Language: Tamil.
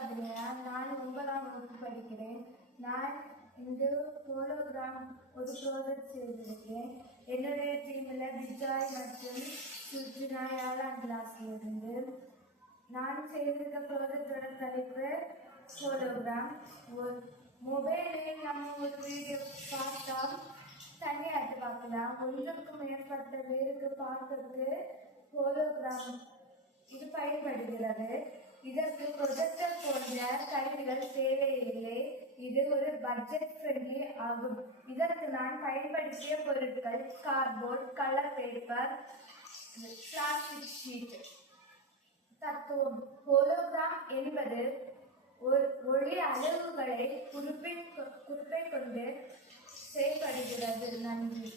அபிநயா. நான் 9ஆம் வகுப்பு படிக்கிறேன். நான் இந்த ஹோலோகிராம் ஒரு ப்ராஜெக்ட் செய்திருக்கேன். என்னுடைய டீமில் விஜய் மற்றும் சுஜினா 7ஆம் கிளாஸில் இருந்து. நான் செய்திருக்க ப்ராஜெக்டோட தலைப்பு ஹோலோகிராம். ஒரு மொபைலில் நம்ம ஒரு வீடியோ பார்த்தா தனியாட்டு பார்க்கலாம். ஒன்றுக்கும் மேற்பட்ட பேருக்கு பார்க்கறதுக்கு ஹோலோகிராம் இது பயன்படுகிறது. இதற்கு ப்ரொஜெக்டர் போன்ற கருவிகள் தேவையில்லை. இது ஒரு பட்ஜெட் ஃப்ரெண்ட்லி ஆகும். இதற்கு நான் பயன்படுத்திய பொருட்கள் cardboard, colour paper, plastic sheet. தத்துவம்: ஹோலோகிராம் என்பது ஒளி அளவுகளை குறிப்பை கொண்டு செயல்படுகிறது. நன்றி.